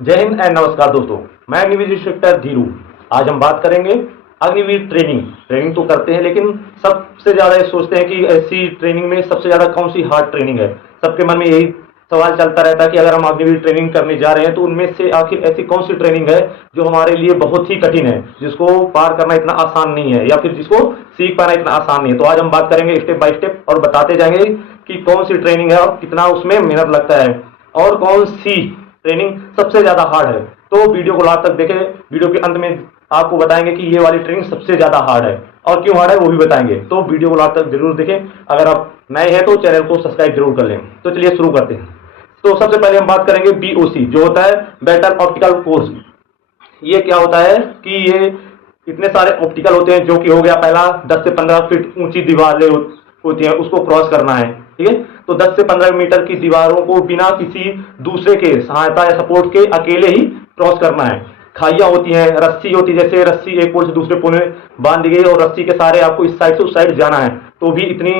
जय हिंद एंड नमस्कार दोस्तों। मैं अग्निवीर इंस्ट्रक्टर धीरू। आज हम बात करेंगे अग्निवीर ट्रेनिंग। ट्रेनिंग तो करते हैं, लेकिन सबसे ज़्यादा ये सोचते हैं कि ऐसी ट्रेनिंग में सबसे ज़्यादा कौन सी हार्ड ट्रेनिंग है। सबके मन में यही सवाल चलता रहता है कि अगर हम अग्निवीर ट्रेनिंग करने जा रहे हैं तो उनमें से आखिर ऐसी कौन सी ट्रेनिंग है जो हमारे लिए बहुत ही कठिन है, जिसको पार करना इतना आसान नहीं है, या फिर जिसको सीख पाना इतना आसान नहीं है। तो आज हम बात करेंगे स्टेप बाय स्टेप और बताते जाएंगे कि कौन सी ट्रेनिंग है और कितना उसमें मेहनत लगता है और कौन सी ट्रेनिंग सबसे ज्यादा हार्ड है। तो वीडियो को लास्ट तक देखें। वीडियो के अंत में आपको बताएंगे कि ये वाली ट्रेनिंग सबसे ज्यादा हार्ड है और क्यों हार्ड है वो भी बताएंगे। तो वीडियो को लास्ट तक जरूर देखें। अगर आप नए हैं तो चैनल को सब्सक्राइब जरूर कर लें। तो चलिए शुरू करते हैं। तो सबसे पहले हम बात करेंगे बीओसी, जो होता है बैटल ऑप्टिकल कोर्स। ये क्या होता है कि ये इतने सारे ऑप्टिकल होते हैं, जो कि हो गया पहला 10 से 15 फीट ऊंची दीवारें होती हैं, उसको क्रॉस करना है। ठीक है, तो 10 से 15 मीटर की दीवारों को बिना किसी दूसरे के सहायता या सपोर्ट के अकेले ही क्रॉस करना है। खाइयां होती हैं, रस्सी होती है, जैसे रस्सी एक पोल से दूसरे पोल में बांध दी गई और रस्सी के सहारे आपको इस साइड से उस साइड जाना है, तो भी इतनी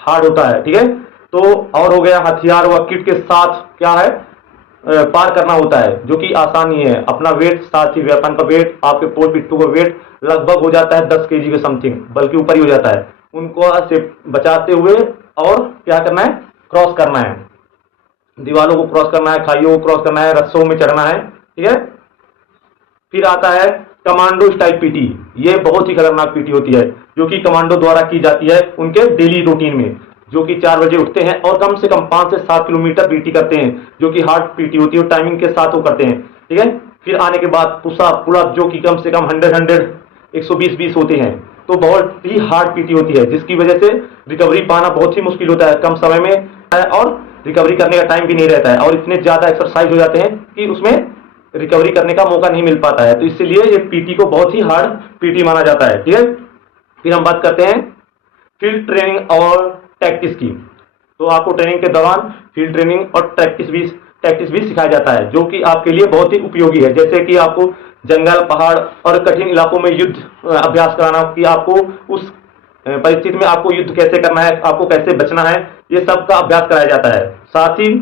हार्ड होता है। ठीक है, तो और हो गया हथियार व किट के साथ क्या है, पार करना होता है, जो कि आसान नहीं है। अपना वेट, साथ ही वेपन का वेट, आपके पोल पिट्ठू का वेट लगभग हो जाता है 10 केजी के समथिंग, बल्कि ऊपर ही हो जाता है। उनको से बचाते हुए और क्या करना है, क्रॉस करना है, दीवारों को क्रॉस करना है, खाइयों को क्रॉस करना है, रस्सों में चढ़ना है। ठीक है, फिर आता है कमांडो स्टाइल पीटी। ये बहुत ही खतरनाक पीटी होती है, जो कि कमांडो द्वारा की जाती है उनके डेली रूटीन में, जो कि 4 बजे उठते हैं और कम से कम 5 से 7 किलोमीटर पीटी करते हैं, जो कि हार्ड पीटी होती है और टाइमिंग के साथ वो करते हैं। ठीक है, फिर आने के बाद पुशअप पुलअप, जो कि कम से कम 100 होते हैं। तो बहुत ही हार्ड पीटी होती है, जिसकी वजह से रिकवरी पाना बहुत ही मुश्किल होता है कम समय में, और रिकवरी करने का टाइम भी नहीं रहता है, और इतने ज्यादा एक्सरसाइज हो जाते हैं कि उसमें रिकवरी करने का मौका नहीं मिल पाता है। तो इसलिए ये पीटी को बहुत ही हार्ड पीटी माना जाता है। ठीक है, फिर हम बात करते हैं फील्ड ट्रेनिंग और प्रैक्टिस की। तो आपको ट्रेनिंग के दौरान फील्ड ट्रेनिंग और प्रैक्टिस भी सिखाया जाता है, जो कि आपके लिए बहुत ही उपयोगी है। जैसे कि आपको जंगल, पहाड़ और कठिन इलाकों में युद्ध अभ्यास कराना, कि आपको उस परिस्थिति में आपको युद्ध कैसे करना है, आपको कैसे बचना है, ये सब का अभ्यास कराया जाता है। साथ ही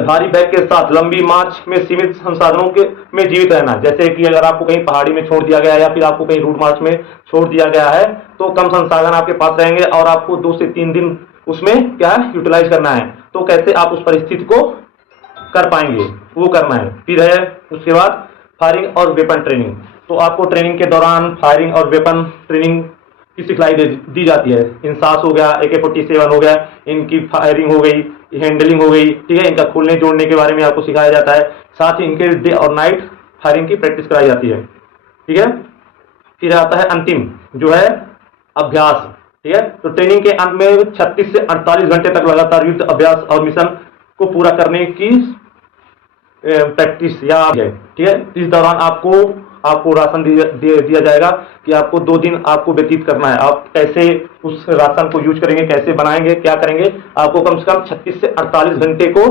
भारी बैग के साथ लंबी मार्च में सीमित संसाधनों के में जीवित रहना। जैसे कि अगर आपको कहीं पहाड़ी में छोड़ दिया गया है या फिर आपको कहीं रूट मार्च में छोड़ दिया गया है, तो कम संसाधन आपके पास रहेंगे और आपको 2 से 3 दिन उसमें क्या यूटिलाइज करना है। तो कैसे आप उस परिस्थिति को कर पाएंगे, वो करना है। फिर है उसके बाद फायरिंग और वेपन ट्रेनिंग। तो आपको ट्रेनिंग के दौरान फायरिंग और वेपन ट्रेनिंग की सिखलाई दी जाती है। इंसास हो गया, AK-47 हो गया, इनकी फायरिंग हो गई, हैंडलिंग हो गई। ठीक है, इनका खोलने जोड़ने के बारे में आपको सिखाया जाता है। साथ ही इनके डे और नाइट फायरिंग की प्रैक्टिस कराई जाती है। ठीक है, फिर आता है अंतिम, जो है अभ्यास। ठीक है, तो ट्रेनिंग के अंत में 36 से 48 घंटे तक लगातार युद्ध अभ्यास और मिशन को पूरा करने की प्रैक्टिस या है। ठीक है, इस दौरान आपको राशन दिया जाएगा कि आपको 2 दिन आपको व्यतीत करना है। आप कैसे उस राशन को यूज करेंगे, कैसे बनाएंगे, क्या करेंगे, आपको कम से कम 36 से 48 घंटे को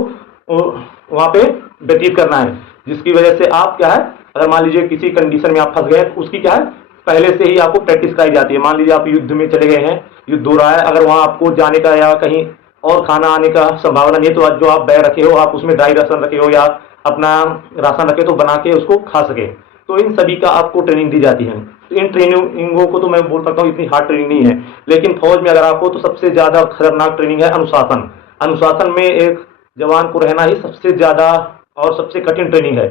वहां पे व्यतीत करना है। जिसकी वजह से आप क्या है, अगर मान लीजिए किसी कंडीशन में आप फंस गए, तो उसकी क्या है, पहले से ही आपको प्रैक्टिस कराई जाती है। मान लीजिए आप युद्ध में चले गए हैं, युद्ध हो रहा है, अगर वहां आपको जाने का या कहीं और खाना आने का संभावना नहीं है, तो जो आप बैग रखे हो, आप उसमें ड्राई राशन रखे हो या अपना राशन रखे, तो बना के उसको खा सके। तो इन सभी का आपको ट्रेनिंग दी जाती है। तो इन ट्रेनिंगों को तो मैं बोल सकता हूँ इतनी हार्ड ट्रेनिंग नहीं है, लेकिन फौज में अगर आपको, तो सबसे ज्यादा खतरनाक ट्रेनिंग है अनुशासन। अनुशासन में एक जवान को रहना ही सबसे ज्यादा और सबसे कठिन ट्रेनिंग है,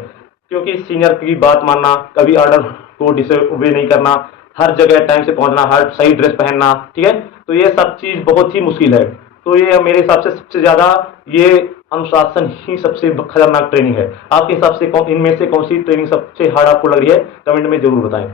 क्योंकि सीनियर की बात मानना, कभी ऑर्डर को डिसओबे नहीं करना, हर जगह टाइम से पहुंचना, हर सही ड्रेस पहनना। ठीक है, तो ये सब चीज बहुत ही मुश्किल है। तो ये मेरे हिसाब से सबसे ज्यादा ये अनुशासन ही सबसे खतरनाक ट्रेनिंग है। आपके हिसाब से इनमें से कौन सी ट्रेनिंग सबसे हार्ड आपको लग रही है, कमेंट में जरूर बताएं।